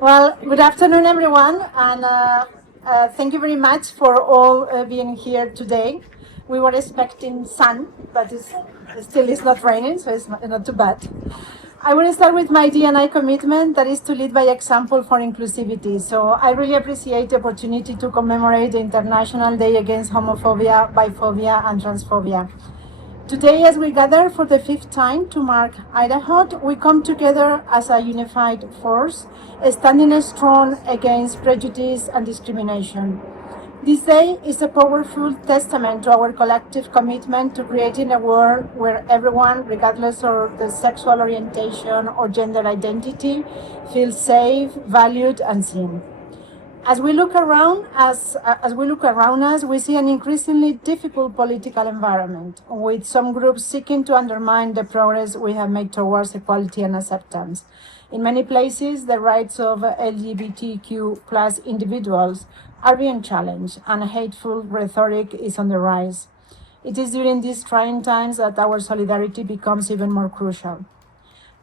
Well, good afternoon, everyone, and thank you very much for all being here today. We were expecting sun, but it still is not raining, so it's not too bad. I will start with my D&I commitment, that is to lead by example for inclusivity. So I really appreciate the opportunity to commemorate the International Day Against Homophobia, Biphobia, and Transphobia. Today, as we gather for the fifth time to mark Idahot, we come together as a unified force, standing strong against prejudice and discrimination. This day is a powerful testament to our collective commitment to creating a world where everyone, regardless of their sexual orientation or gender identity, feels safe, valued, and seen. As we look around us, we see an increasingly difficult political environment, with some groups seeking to undermine the progress we have made towards equality and acceptance. In many places, the rights of LGBTQ plus individuals are being challenged, and hateful rhetoric is on the rise. It is during these trying times that our solidarity becomes even more crucial.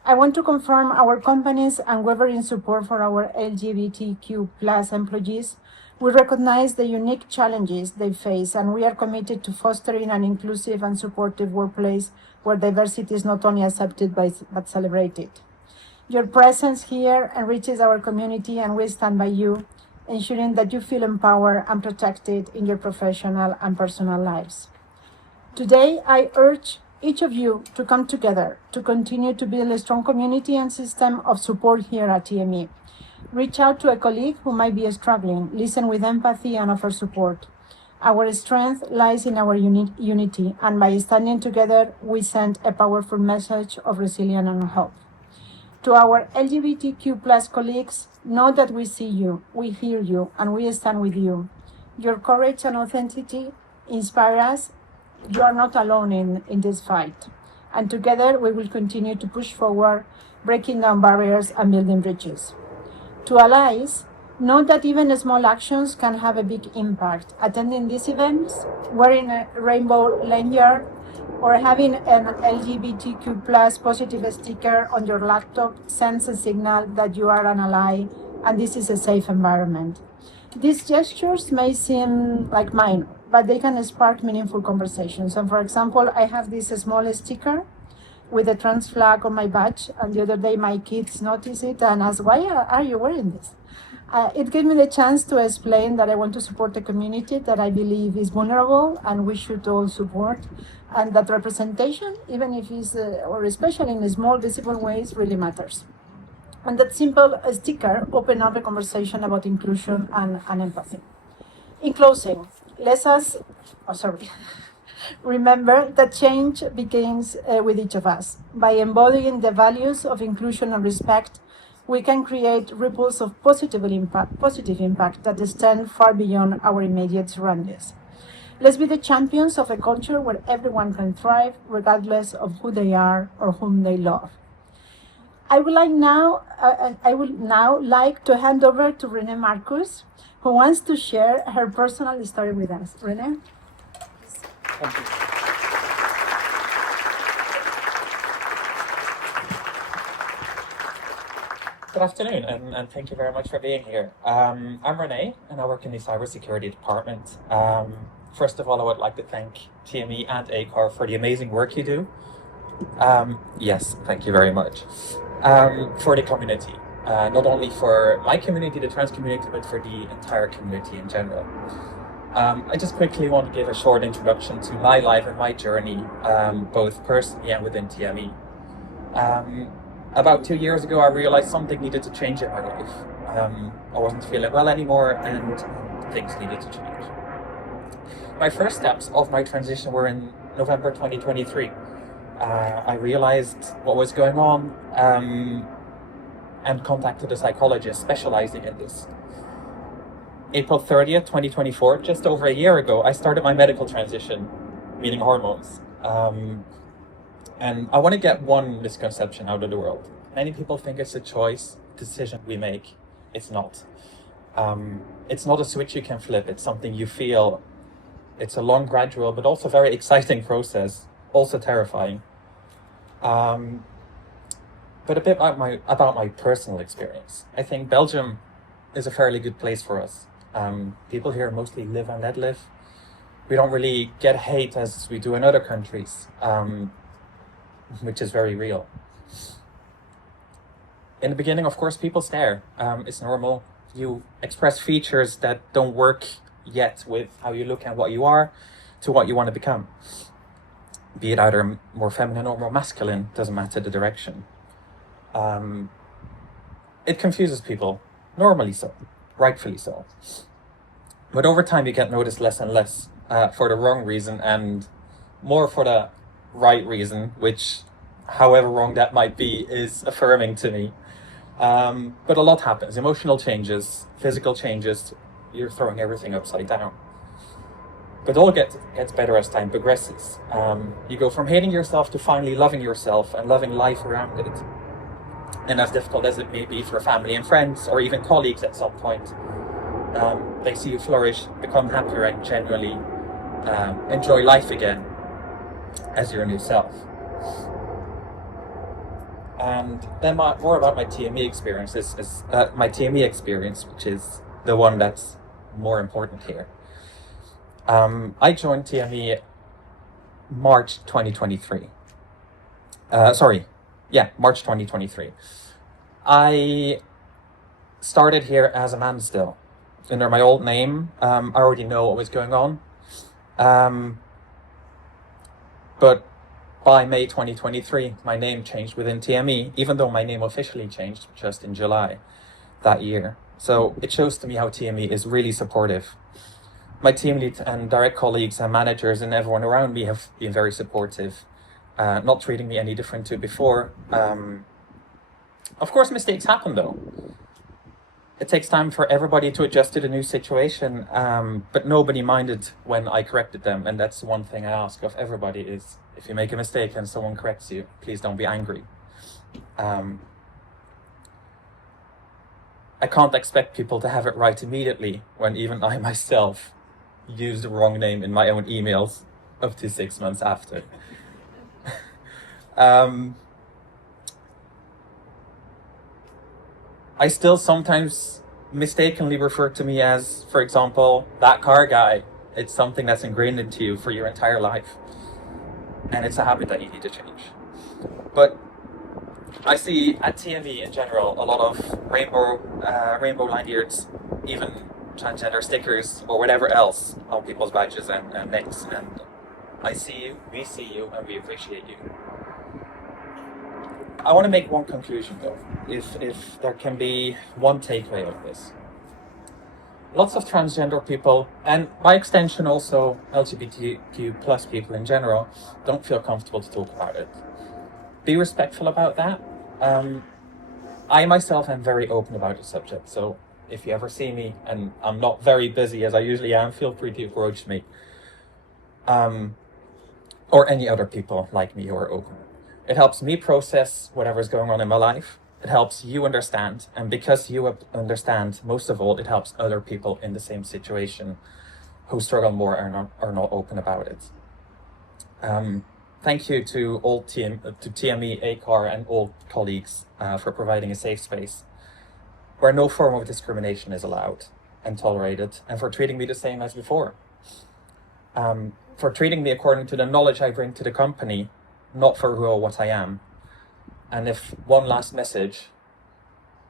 I want to confirm our company's unwavering support for our LGBTQ plus employees. We recognize the unique challenges they face, and we are committed to fostering an inclusive and supportive workplace where diversity is not only accepted but celebrated. Your presence here enriches our community, and we stand by you, ensuring that you feel empowered and protected in your professional and personal lives. Today, I urge each of you to come together to continue to build a strong community and system of support here at TME. Reach out to a colleague who might be struggling, listen with empathy, and offer support. Our strength lies in our unity, and by standing together, we send a powerful message of resilience and hope. To our LGBTQ plus colleagues, know that we see you, we hear you, and we stand with you. Your courage and authenticity inspire us. You are not alone in this fight. And together we will continue to push forward, breaking down barriers and building bridges. To allies, know that even small actions can have a big impact. Attending these events, wearing a rainbow lanyard, or having an LGBTQ plus positive sticker on your laptop sends a signal that you are an ally and this is a safe environment. These gestures may seem like minor, but they can spark meaningful conversations. And for example, I have this small sticker with a trans flag on my badge, and the other day my kids noticed it and asked, why are you wearing this? It gave me the chance to explain that I want to support a community that I believe is vulnerable and we should all support, and that representation, even if it's, or especially in small visible ways, really matters. And that simple sticker opened up a conversation about inclusion and empathy. In closing, remember that change begins with each of us. By embodying the values of inclusion and respect, we can create ripples of positive impact that extend far beyond our immediate surroundings. Let's be the champions of a culture where everyone can thrive, regardless of who they are or whom they love. I would now like to hand over to Renee Marcus, who wants to share her personal story with us. Renee? Thank you. Good afternoon, and thank you very much for being here. I'm Renee, and I work in the cybersecurity department. First of all, I would like to thank TME and ACOR for the amazing work you do. Yes, thank you very much. For the community, not only for my community, the trans community, but for the entire community in general. I just quickly want to give a short introduction to my life and my journey, both personally and within TME. About 2 years ago, I realized something needed to change in my life. I wasn't feeling well anymore, and things needed to change. My first steps of my transition were in November 2023. I realized what was going on and contacted a psychologist specializing in this. April 30th, 2024, just over a year ago, I started my medical transition, meaning hormones. And I want to get one misconception out of the world. Many people think it's a choice, decision we make. It's not. It's not a switch you can flip. It's something you feel. It's a long, gradual, but also very exciting process, also terrifying. But a bit about my personal experience. I think Belgium is a fairly good place for us. People here mostly live and let live. We don't really get hate as we do in other countries, which is very real. In the beginning, of course, people stare. It's normal. You express features that don't work yet with how you look and what you are to what you want to become. Be it either more feminine or more masculine, doesn't matter the direction. It confuses people, normally so, rightfully so. But over time you get noticed less and less for the wrong reason and more for the right reason, which, however wrong that might be, is affirming to me. But a lot happens, emotional changes, physical changes, you're throwing everything upside down. But all gets better as time progresses. You go from hating yourself to finally loving yourself and loving life around it. And as difficult as it may be for family and friends, or even colleagues at some point, they see you flourish, become happier, and genuinely enjoy life again as your new self. And then more about my TME experience is my TME experience, which is the one that's more important here. I joined TME March 2023. March 2023. I started here as a man still, under my old name. I already know what was going on. But by May 2023, my name changed within TME, even though my name officially changed just in July that year. So it shows to me how TME is really supportive. My team lead and direct colleagues and managers and everyone around me have been very supportive, not treating me any different to before. Of course, mistakes happen though. It takes time for everybody to adjust to the new situation, but nobody minded when I corrected them. And that's one thing I ask of everybody is, if you make a mistake and someone corrects you, please don't be angry. I can't expect people to have it right immediately when even I myself used the wrong name in my own emails up to 6 months after. I still sometimes mistakenly refer to me as, for example, that car guy. It's something that's ingrained into you for your entire life. And it's a habit that you need to change. But I see at TME in general a lot of rainbow lanyards, even transgender stickers or whatever else on people's badges and necks. And I see you, we see you, and we appreciate you. I want to make one conclusion though, if there can be one takeaway of this. Lots of transgender people, and by extension also LGBTQ plus people in general, don't feel comfortable to talk about it. Be respectful about that. I myself am very open about the subject, so if you ever see me and I'm not very busy as I usually am, feel free to approach me. Or any other people like me who are open. It helps me process whatever's going on in my life. It helps you understand, and because you understand, most of all, it helps other people in the same situation who struggle more or are not open about it. Thank you to all to TME, ACAR, and all colleagues for providing a safe space where no form of discrimination is allowed and tolerated, and for treating me the same as before. For treating me according to the knowledge I bring to the company, not for who or what I am. And if one last message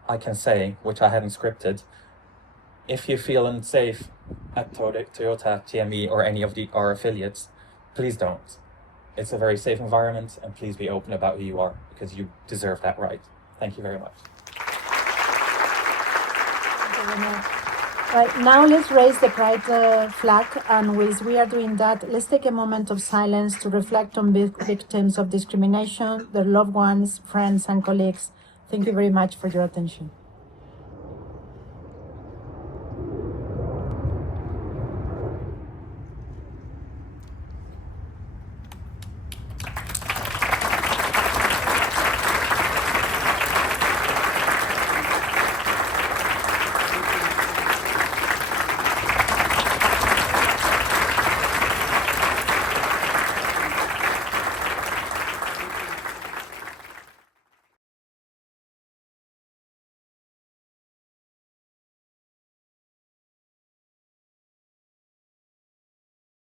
I can say, which I hadn't scripted, if you feel unsafe at Toyota, TME, or any of our affiliates, please don't. It's a very safe environment, and please be open about who you are, because you deserve that right. Thank you very much. Right, now let's raise the pride flag, and as we are doing that, let's take a moment of silence to reflect on victims of discrimination, their loved ones, friends, and colleagues. Thank you very much for your attention.